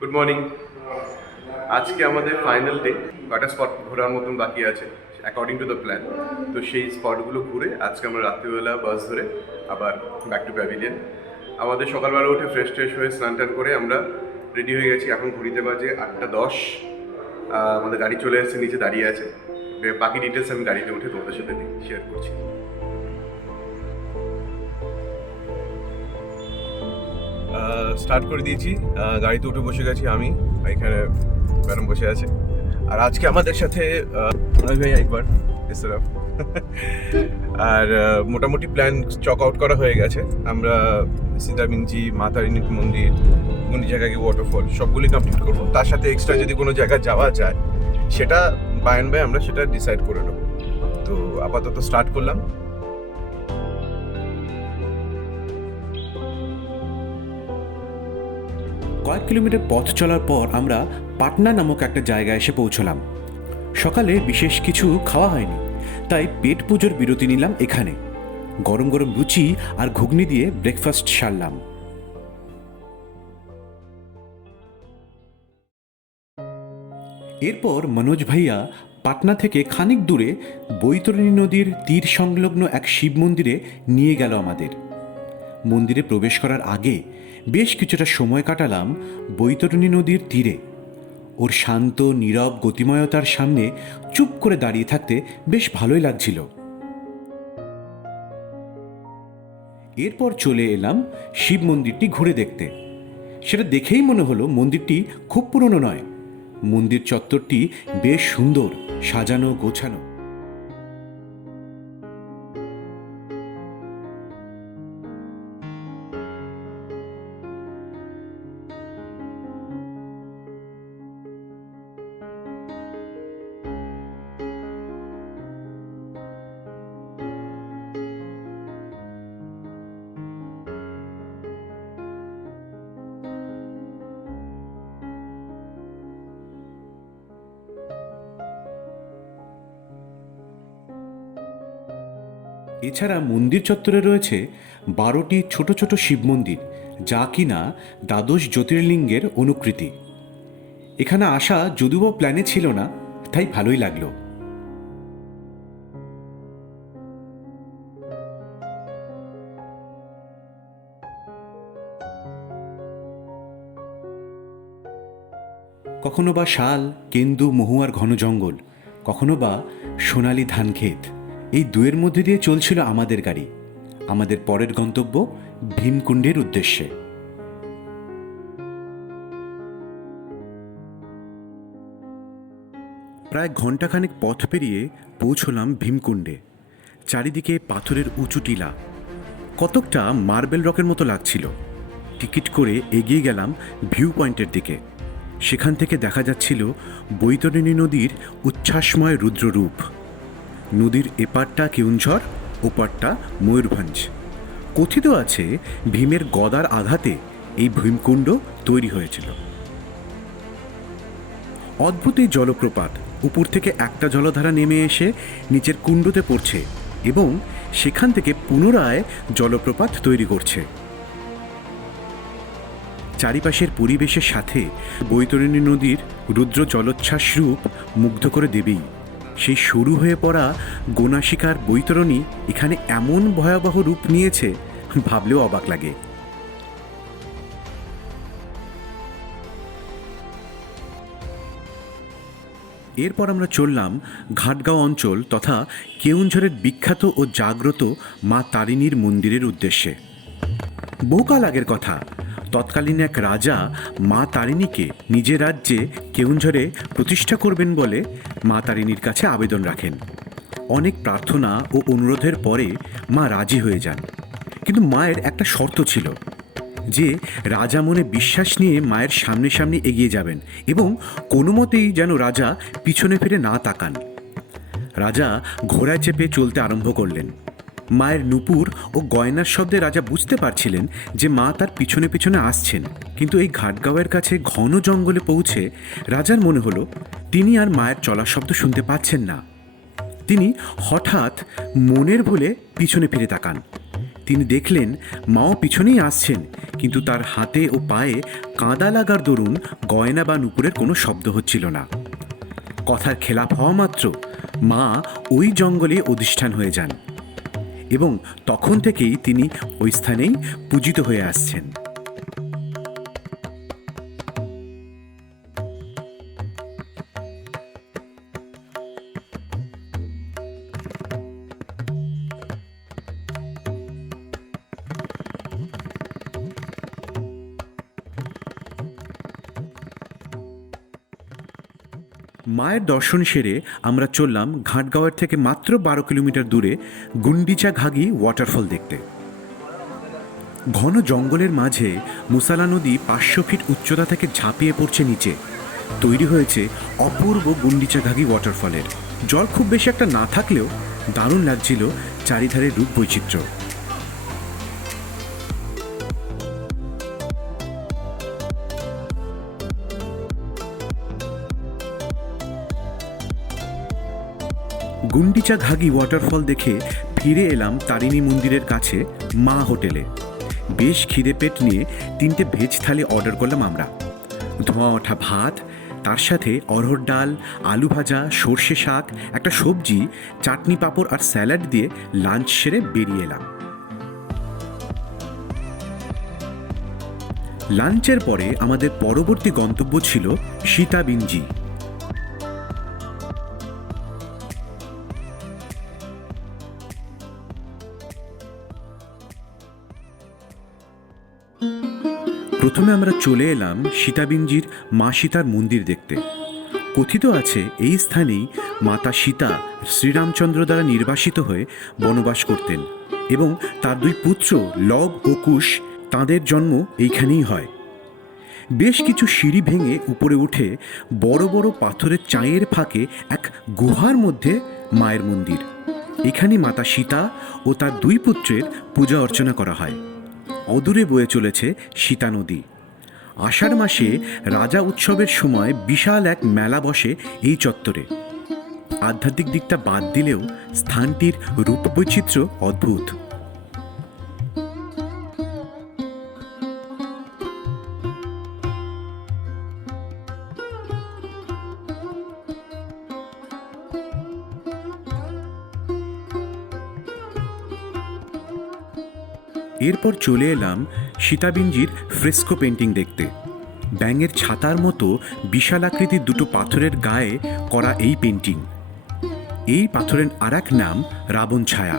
Good morning আজকে আমাদের final day কয়টা স্পট ঘোরার মতন বাকি আছে অ্যাকর্ডিং টু দ্য প্ল্যান তো সেই স্পটগুলো ঘুরে আজকে আমরা রাত্রিবেলা বাস ধরে আবার ব্যাক টু প্যাভিলিয়ন আমাদের সকালবেলা উঠে ফ্রেশ ট্রেশ হয়ে স্নান টান করে আমরা রেডি হয়ে গেছি। এখন ঘুরিতে বাজে আটটা দশ। আমাদের গাড়ি চলে এসেছে, নিচে দাঁড়িয়ে আছে। বাকি ডিটেলস আমি গাড়িতে উঠে তোমাদের সাথে শেয়ার করছি। স্টার্ট করে দিয়েছি। গাড়িতে উঠে বসে গেছি আমি, এখানে ম্যাডাম বসে আছে। আর আজকে আমাদের সাথে ভাই একবার ইস তরফ। আর মোটামুটি প্ল্যান চক আউট করা হয়ে গেছে। আমরা সীতাবিনজি মাতারিনী মন্দির কোন জায়গায় ওয়াটারফল সবগুলি কমপ্লিট করব। তার সাথে এক্সট্রা যদি কোনো জায়গায় যাওয়া যায়, সেটা বাই অ্যান্ড বাই আমরা সেটা ডিসাইড করে নেব। তো আপাতত স্টার্ট করলাম। কয়েক কিলোমিটার পথ চলার পর আমরা পাটনা নামক একটা জায়গায় এসে পৌঁছলাম। সকালে বিশেষ কিছু খাওয়া হয়নি, তাই পেট পুজোর বিরতি নিলাম এখানে। গরম গরম লুচি আর ঘুগনি দিয়ে ব্রেকফাস্ট সারলাম। এরপর মনোজ ভাইয়া পাটনা থেকে খানিক দূরে বৈতরণী নদীর তীর সংলগ্ন এক শিব মন্দিরে নিয়ে গেল আমাদের। মন্দিরে প্রবেশ করার আগে বেশ কিছুটা সময় কাটালাম বৈতরণী নদীর তীরে। ওর শান্ত, নীরব গতিময়তার সামনে চুপ করে দাঁড়িয়ে থাকতে বেশ ভালোই লাগছিল। এরপর চলে এলাম শিব মন্দিরটি ঘুরে দেখতে। সেটা দেখেই মনে হলো মন্দিরটি খুব পুরনো নয়। মন্দির চত্বরটি বেশ সুন্দর, সাজানো, গোছানো। এছাড়া মন্দির চত্বরে রয়েছে বারোটি ছোট ছোট শিব মন্দির, যা কিনা দ্বাদশ জ্যোতির্লিঙ্গের অনুকৃতি। এখানে আসা যদিও প্ল্যানে ছিল না, তাই ভালোই লাগল। কখনো বা শাল, কেন্দু, মহুয়ার ঘন জঙ্গল, কখনো বা সোনালি ধান ক্ষেত এই দুয়ের মধ্যে দিয়ে চলছিল আমাদের গাড়ি, আমাদের পরের গন্তব্য ভীমকুণ্ডের উদ্দেশ্যে। প্রায় ঘন্টাখানেক পথ পেরিয়ে পৌঁছলাম ভীমকুণ্ডে, চারিদিকে পাথরের উঁচু টিলা। কতকটা মার্বেল রকের মতো লাগছিল। টিকিট করে এগিয়ে গেলাম ভিউ পয়েন্টের দিকে। সেখান থেকে দেখা যাচ্ছিল বৈতরণী নদীর উচ্ছ্বাসময় রুদ্ররূপ। নদীর এপারটা কেউনঝড় ওপারটা ময়ূরভঞ্জ। কথিত আছে, ভীমের গদার আঘাতে এই ভীমকুণ্ড তৈরি হয়েছিল। অদ্ভুত এই জলপ্রপাত, উপর থেকে একটা জলধারা নেমে এসে নিচের কুণ্ডতে পড়ছে এবং সেখান থেকে পুনরায় জলপ্রপাত তৈরি করছে। চারিপাশের পরিবেশের সাথে বৈতরণী নদীর রুদ্র জলোচ্ছ্বাস রূপ মুগ্ধ করে দেবেই। সেই শুরু হয়ে পড়া গোনাশিকার বৈতরণী এখানে এমন ভয়াবহ রূপ নিয়েছে, ভাবলেও অবাক লাগে। এরপর আমরা চললাম ঘাটগাঁও অঞ্চল তথা কেউনঝড়ের বিখ্যাত ও জাগ্রত মা তারিণীর মন্দিরের উদ্দেশ্যে। বহুকাল আগের কথা তৎকালীন এক রাজা মা তারিণীকে নিজের রাজ্যে কেউনঝড়ে প্রতিষ্ঠা করবেন বলে মা তারিণীর কাছে আবেদন রাখেন। অনেক প্রার্থনা ও অনুরোধের পরে মা রাজি হয়ে যান। কিন্তু মায়ের একটা শর্ত ছিল যে রাজা মনে বিশ্বাস নিয়ে মায়ের সামনে সামনে এগিয়ে যাবেন এবং কোনো মতেই যেন রাজা পিছনে ফিরে না তাকান। রাজা ঘোড়ায় চেপে চলতে আরম্ভ করলেন। মায়ের নুপুর ও গয়নার শব্দে রাজা বুঝতে পারছিলেন যে মা তার পিছনে পিছনে আসছেন। কিন্তু এই ঘাটগাঁওয়ের কাছে ঘন জঙ্গলে পৌঁছে রাজার মনে হলো, তিনি আর মায়ের চলার শব্দ শুনতে পাচ্ছেন না। তিনি হঠাৎ মনের ভুলে পিছনে ফিরে তাকান। তিনি দেখলেন, মাও পিছনেই আসছেন, কিন্তু তার হাতে ও পায়ে কাঁদা লাগার দরুন গয়না বা নুপুরের কোনো শব্দ হচ্ছিল না। কথার খেলাপ হওয়া মাত্র মা ওই জঙ্গলে অধিষ্ঠান হয়ে যান। এবং তখন থেকেই তিনি ওই স্থানেই পূজিত হয়ে আসছেন। মায়ের দর্শন সেরে আমরা চললাম ঘাটগাঁওয়ের থেকে মাত্র বারো কিলোমিটার দূরে গুন্ডিচা ঘাগি ওয়াটারফল দেখতে। ঘন জঙ্গলের মাঝে মুসালা নদী পাঁচশো ফিট উচ্চতা থেকে ঝাঁপিয়ে পড়ছে নিচে। তৈরি হয়েছে অপূর্ব গুন্ডিচা ঘাগি ওয়াটারফলের জল খুব বেশি একটা না থাকলেও দারুণ লাগছিল চারিধারে রূপ বৈচিত্র্য গুন্ডিচা ঘাগি ওয়াটারফল দেখে ফিরে এলাম তারিণী মন্দিরের কাছে, মা হোটেলে। বেশ খিদে পেট নিয়ে তিনটে ভেজ থালি অর্ডার করলাম আমরা। ধোঁয়া ওঠা ভাত, তার সাথে অরহর ডাল, আলু ভাজা, সর্ষে শাক, একটা সবজি, চাটনি পাঁপড় আর স্যালাড দিয়ে লাঞ্চ সেরে বেরিয়ে এলাম। লাঞ্চের পরে আমাদের পরবর্তী গন্তব্য ছিল সীতাবিঞ্জি। প্রথমে আমরা চলে এলাম সীতাবিঞ্জির মা সীতার মন্দির দেখতে। কথিত আছে এই স্থানেই মাতা সীতা শ্রীরামচন্দ্র দ্বারা নির্বাসিত হয়ে বনবাস করতেন এবং তার দুই পুত্র লব ও কুশ তাঁদের জন্ম এইখানেই হয়। বেশ কিছু সিঁড়ি ভেঙে উপরে উঠে বড় বড় পাথরের চাঁয়ের ফাঁকে এক গুহার মধ্যে মায়ের মন্দির। এখানে মাতা সীতা ও তার দুই পুত্রের পূজা অর্চনা করা হয়। অদূরে বয়ে চলেছে সীতা নদী। আষাঢ় মাসে রাজা উৎসবের সময় বিশাল এক মেলা বসে এই চত্বরে। আধ্যাত্মিক দিকটা বাদ দিলেও স্থানটির রূপবৈচিত্র্য অদ্ভুত। এরপর চলে এলাম সীতাবিঞ্জির ফ্রেস্কো পেন্টিং দেখতে। ব্যাঙের ছাতার মতো বিশাল আকৃতির দুটো পাথরের গায়ে করা এই পেন্টিং। এই পাথরের আর এক নাম রাবণ ছায়া।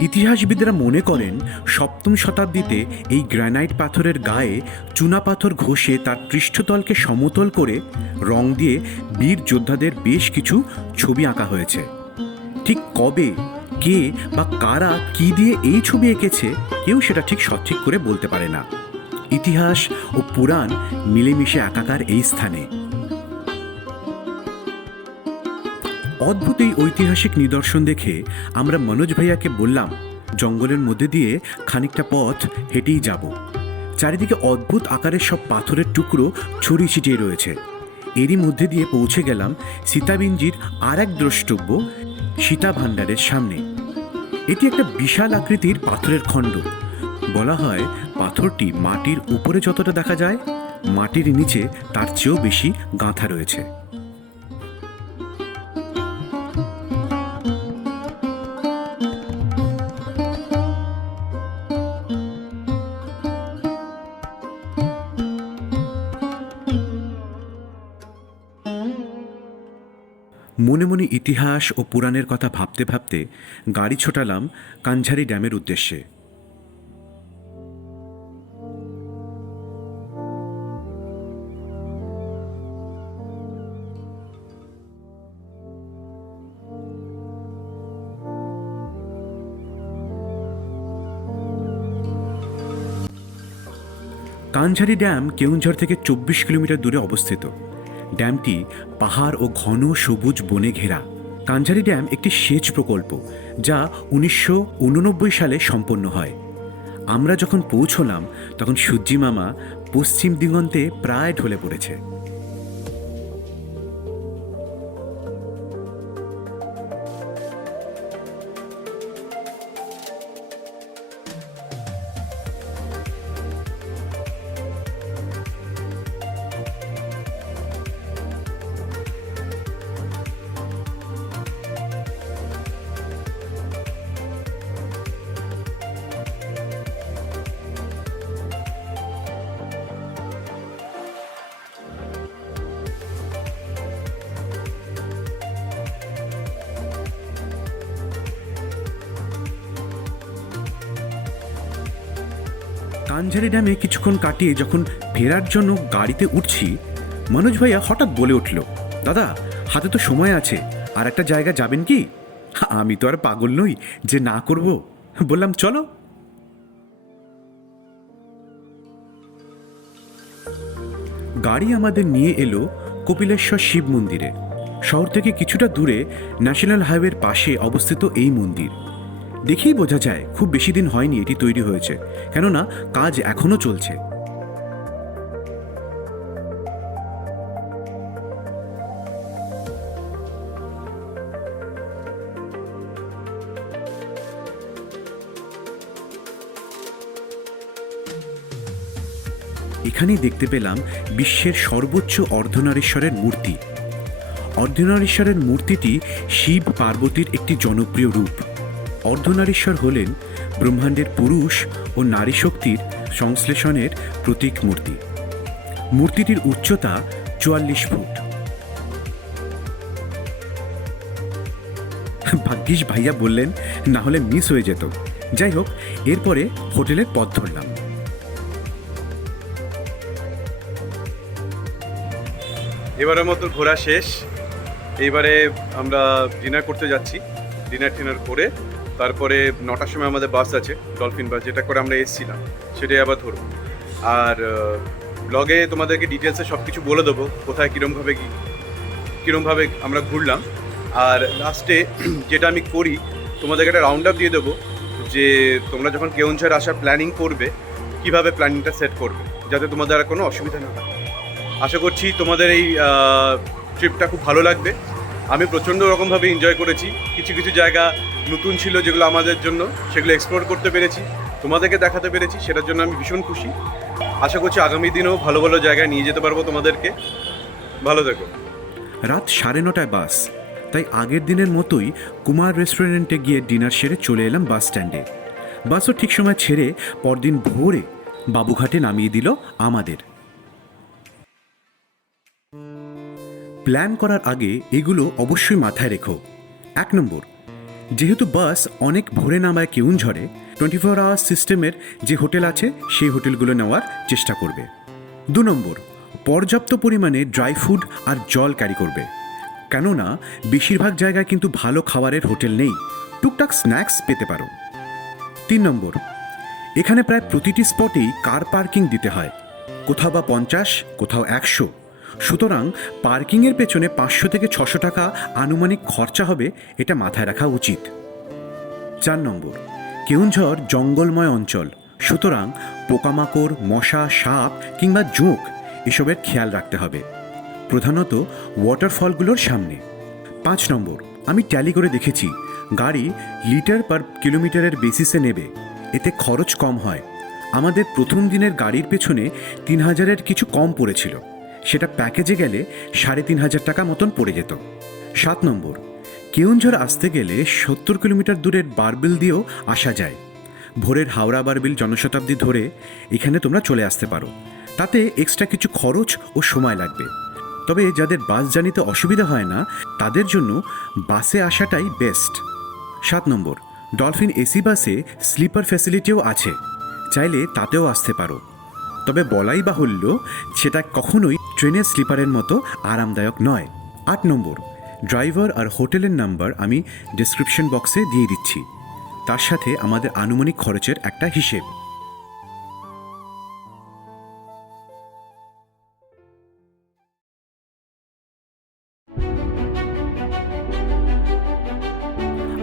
ইতিহাসবিদরা মনে করেন, সপ্তম শতাব্দীতে এই গ্রানাইট পাথরের গায়ে চুনাপাথর ঘষে তার পৃষ্ঠতলকে সমতল করে রং দিয়ে বীর যোদ্ধাদের বেশ কিছু ছবি আঁকা হয়েছে। ঠিক কবে কে বা কারা কি দিয়ে এই ছবি এঁকেছে, কেউ সেটা ঠিক সঠিক করে বলতে পারে না। ইতিহাস ও পুরাণ মিলেমিশে একাকার এই স্থানে। অদ্ভুত এই ঐতিহাসিক নিদর্শন দেখে আমরা মনোজ ভাইয়াকে বললাম, জঙ্গলের মধ্যে দিয়ে খানিকটা পথ হেঁটেই যাব। চারিদিকে অদ্ভুত আকারের সব পাথরের টুকরো ছড়িয়ে ছিটিয়ে রয়েছে। এরই মধ্যে দিয়ে পৌঁছে গেলাম সীতাবিঞ্জির আর এক দ্রষ্টব্য সীতা ভাণ্ডারের সামনে। এটি একটা বিশাল আকৃতির পাথরের খণ্ড। বলা হয়, পাথরটি মাটির উপরে যতটা দেখা যায়, মাটির নিচে তার চেয়েও বেশি গাঁথা রয়েছে। মনে মনে ইতিহাস ও পুরাণের কথা ভাবতে ভাবতে গাড়ি ছোটালাম কাঞ্ঝারি ড্যামের উদ্দেশ্যে। কাঞ্ঝারি ড্যাম কেউনঝড় থেকে চব্বিশ কিলোমিটার দূরে অবস্থিত। ড্যামটি পাহাড় ও ঘন সবুজ বনে ঘেরা। কাঞ্ঝারি ড্যাম একটি সেচ প্রকল্প, যা উনিশশো উননব্বই সালে সম্পন্ন হয়। আমরা যখন পৌঁছলাম, তখন সূর্যি মামা পশ্চিম দিগন্তে প্রায় ঢলে পড়েছে। কাঞ্ঝারি ড্যামে কিছুক্ষণ কাটিয়ে যখন ফেরার জন্য গাড়িতে উঠছি, মনোজ ভাইয়া হঠাৎ বলে উঠল, দাদা, হাতে তো সময় আছে, আর একটা জায়গা যাবেন কি? আমি তো আর পাগল নই যে না করব। বললাম, চলো। গাড়ি আমাদের নিয়ে এলো কপিলেশ্বর শিব মন্দিরে। শহর থেকে কিছুটা দূরে ন্যাশনাল হাইওয়ের পাশে অবস্থিত এই মন্দির। দেখেই বোঝা যায় খুব বেশি দিন হয়নি এটি তৈরি হয়েছে। কেননা কাজ এখনও চলছে। এখানেই দেখতে পেলাম বিশ্বের সর্বোচ্চ অর্ধনারীশ্বরের মূর্তি। অর্ধনারীশ্বরের মূর্তিটি শিব পার্বতীর একটি জনপ্রিয় রূপ। অর্ধনারীশ্বর হলেন ব্রহ্মাণ্ডের পুরুষ ও নারী শক্তির সংশ্লেষণের প্রতীক মূর্তি। মূর্তিটির উচ্চতা চুয়াল্লিশ ফুট। ভাগ্যিস ভাইয়া বললেন, না হলে মিস হয়ে যেত। যাই হোক, এরপরে হোটেলের পথ ধরলাম। এবারের মতো ঘোরা শেষ। এইবারে আমরা ডিনার করতে যাচ্ছি। ডিনার টিনার করে তারপরে নটার সময় আমাদের বাস আছে, ডলফিন বাস, যেটা করে আমরা এসেছিলাম, সেটাই আবার ধরবো। আর ব্লগে তোমাদেরকে ডিটেলসে সব কিছু বলে দেবো, কোথায় কীরমভাবে কি কীরমভাবে আমরা ঘুরলাম। আর লাস্টে যেটা আমি করি, তোমাদেরকে একটা রাউন্ড আপ দিয়ে দেবো, যে তোমরা যখন কেউনঝড় আসার প্ল্যানিং করবে, কীভাবে প্ল্যানিংটা সেট করবে, যাতে তোমাদের আর কোনো অসুবিধা না হয়। আশা করছি তোমাদের এই ট্রিপটা খুব ভালো লাগবে। আমি প্রচণ্ড রকমভাবে এনজয় করেছি। কিছু কিছু জায়গা নতুন ছিল যেগুলো আমাদের জন্য, সেগুলো এক্সপ্লোর করতে পেরেছি, তোমাদেরকে দেখাতে পেরেছি, সেটার জন্য আমি ভীষণ খুশি। আশা করছি আগামী দিনেও ভালো ভালো জায়গায় নিয়ে যেতে পারব তোমাদেরকে। ভালো থেকো। রাত সাড়ে নটায় বাস, তাই আগের দিনের মতোই কুমার রেস্টুরেন্টে গিয়ে ডিনার সেরে চলে এলাম বাস স্ট্যান্ডে। বাসও ঠিক সময় ছেড়ে পরদিন ভোরে বাবুঘাটে নামিয়ে দিল আমাদের। প্ল্যান করার আগে এগুলো অবশ্যই মাথায় রেখো। এক নম্বর, যেহেতু বাস অনেক ভোরে নামায় কেউনঝড়ে টোয়েন্টি ফোর আওয়ার সিস্টেমের যে হোটেল আছে, সেই হোটেলগুলো নেওয়ার চেষ্টা করবে। দু নম্বর, পর্যাপ্ত পরিমাণে ড্রাই ফুড আর জল ক্যারি করবে। কেননা, বেশিরভাগ জায়গায় কিন্তু ভালো খাবারের হোটেল নেই। টুকটাক স্ন্যাক্স পেতে পারো। তিন নম্বর, এখানে প্রায় প্রতিটি স্পটেই কার পার্কিং দিতে হয়। কোথাও বা পঞ্চাশ, কোথাও একশো। সুতরাং পার্কিংয়ের পেছনে পাঁচশো থেকে ছশো টাকা আনুমানিক খরচা হবে এটা মাথায় রাখা উচিত। চার নম্বর, কেউনঝড় জঙ্গলময় অঞ্চল। সুতরাং পোকামাকড়, মশা, সাপ কিংবা জোঁক, এসবের খেয়াল রাখতে হবে। প্রধানত ওয়াটারফলগুলোর সামনে। পাঁচ নম্বর, আমি ট্যালি করে দেখেছি, গাড়ি লিটার পার কিলোমিটারের বেসিসে নেবে, এতে খরচ কম হয়। আমাদের প্রথম দিনের গাড়ির পেছনে তিন হাজারের কিছু কম পড়েছিল। সেটা প্যাকেজে গেলে সাড়ে তিন হাজার টাকা মতন পড়ে যেত। সাত নম্বর কেউনঝড় আসতে গেলে সত্তর কিলোমিটার দূরের বারবিল দিয়েও আসা যায়। ভোরের হাওড়া বারবিল জনশতাব্দী ধরে এখানে তোমরা চলে আসতে পারো। তাতে এক্সট্রা কিছু খরচ ও সময় লাগবে। তবে যাদের বাস জানিতে অসুবিধা হয় না, তাদের জন্য বাসে আসাটাই বেস্ট সাত নম্বর, ডলফিন এসি বাসে স্লিপার ফ্যাসিলিটিও আছে। চাইলে তাতেও আসতে পারো। তবে বলাই বাহুল্য, সেটা কখনোই ট্রেনের স্লিপারের মতো আরামদায়ক নয়। আট নম্বর, ড্রাইভার আর হোটেলের নাম্বার আমি ডিসক্রিপশন বক্সে দিয়ে দিচ্ছি। তার সাথে আমাদের আনুমানিক খরচের একটা হিসেব।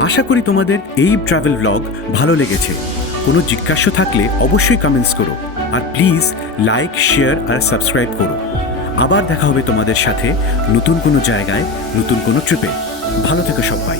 আশা করি তোমাদের এই ট্রাভেল ব্লগ ভালো লেগেছে। কোনো জিজ্ঞাসা থাকলে অবশ্যই কমেন্টস করো। আর প্লিজ লাইক শেয়ার আর সাবস্ক্রাইব করো। আবার দেখা হবে তোমাদের সাথে নতুন কোনো জায়গায় নতুন কোনো ট্রিপে ভালো থেকো সবাই।